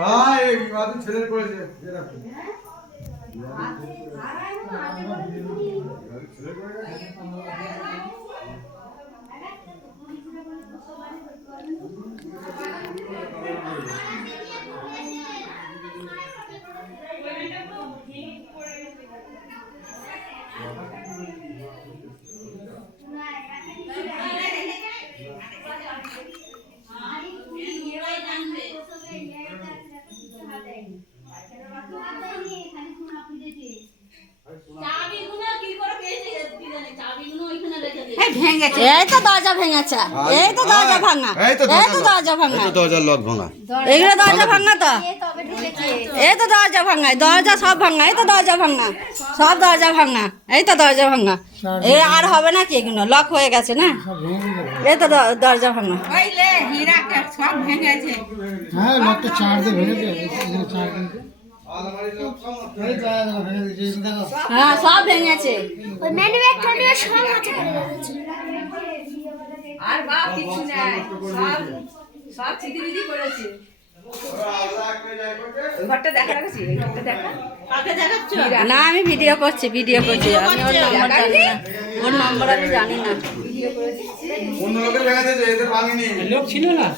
এই বিবাদ ছেলের করেছে এরকম এই তো দরজা ভেঙেছে, এই তো দরজা ভাঙা, এই তো দরজা ভাঙা, দরজার লক ভাঙা, এইগুলো দরজা ভাঙা তো, এই তো দরজা ভাঙা, দরজা সব ভাঙা, এই তো দরজা ভাঙা, সব দরজা ভাঙা, এই তো দরজা ভাঙা, এই আর হবে না কি এগুলো লক হয়ে গেছে না, এই তো দরজা ভাঙা। হ্যাঁ লকটা চার দিয়ে ভেঙেছে, হ্যাঁ সব ভেঙেছে আর বাপ কিছু নাই, সব সব চিঠি করেছে। ঘরটা দেখা রাখছি, ঘরটা দেখা কাকে দেখাচ্ছ? না আমি ভিডিও করছি, আমি ওর নম্বর আমি জানি না। অন্য লোকের ভেঙেছে যে এদের ভাঙেনি, লোক ছিল না।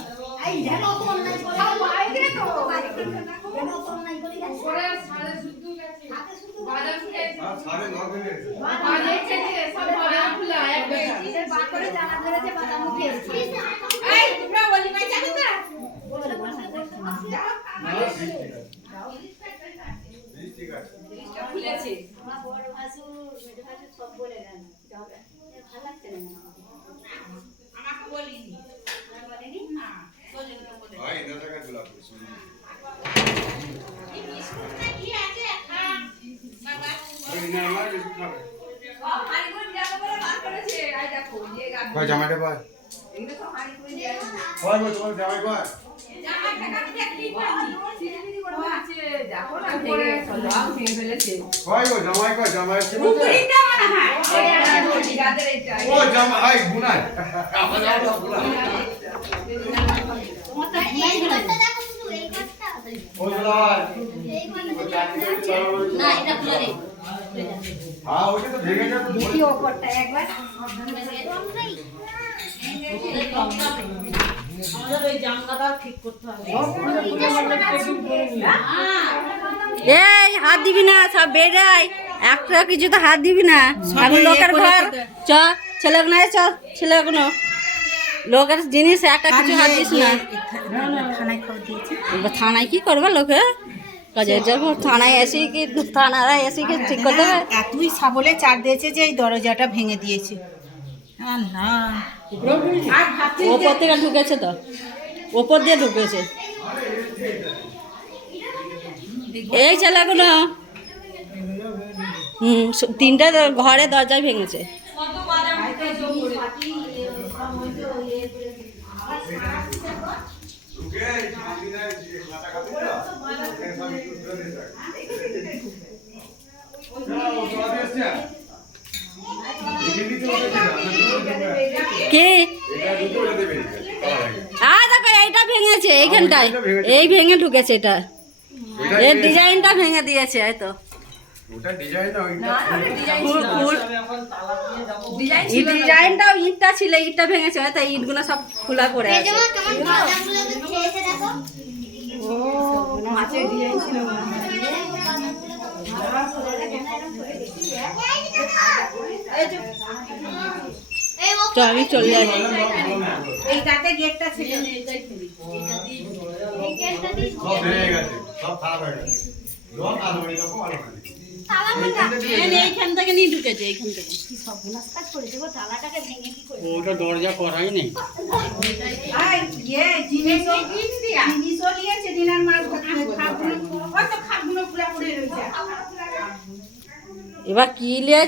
জামাইটা পায় তোমার জামাই পায় জামাই কয় জামাই ও জামাই গুনাই এই হাত দিবি না, সব বেড়াই একটা কিছু তো হাত দিবি না, আমি লোকের ঘর চ ছেলেগুলো চ ছেলেগুলো লোকের জিনিস একটা কিছু হাত দিস না। থানায় কি করবে লোকে কাজে যাবো, থানায় এসে কি থানারা এসে কি ঠিক করতে হবে? এতই সাবলে চার দিয়েছে যে এই দরজাটা ভেঙে দিয়েছে। ওপর থেকে ঢুকেছে তো, ওপর দিয়ে ঢুকেছে এই ছেলেগুলো। তিনটা ঘরে দরজায় ভেঙেছে। কি দেখো এইটা ভেঙেছে, এইখানটায় এই ভেঙে ঢুকেছে, এটা এর ডিজাইনটা ভেঙে দিয়েছে। এই তো ডিজাইনটাও ইটটা ছিল, ইটটা ভেঙেছে, হয়তো ইটগুলো সব খোলা করে আছে। ও মাছের ডিজাইন ছিল। আমি চলে যাচ্ছি। এইটাতে গেটটা ছিল, এইখান থেকে নিয়ে ঢুকেছে, এইখান থেকে ওটা দরজা করাই নেই। এবার কি লিয়ে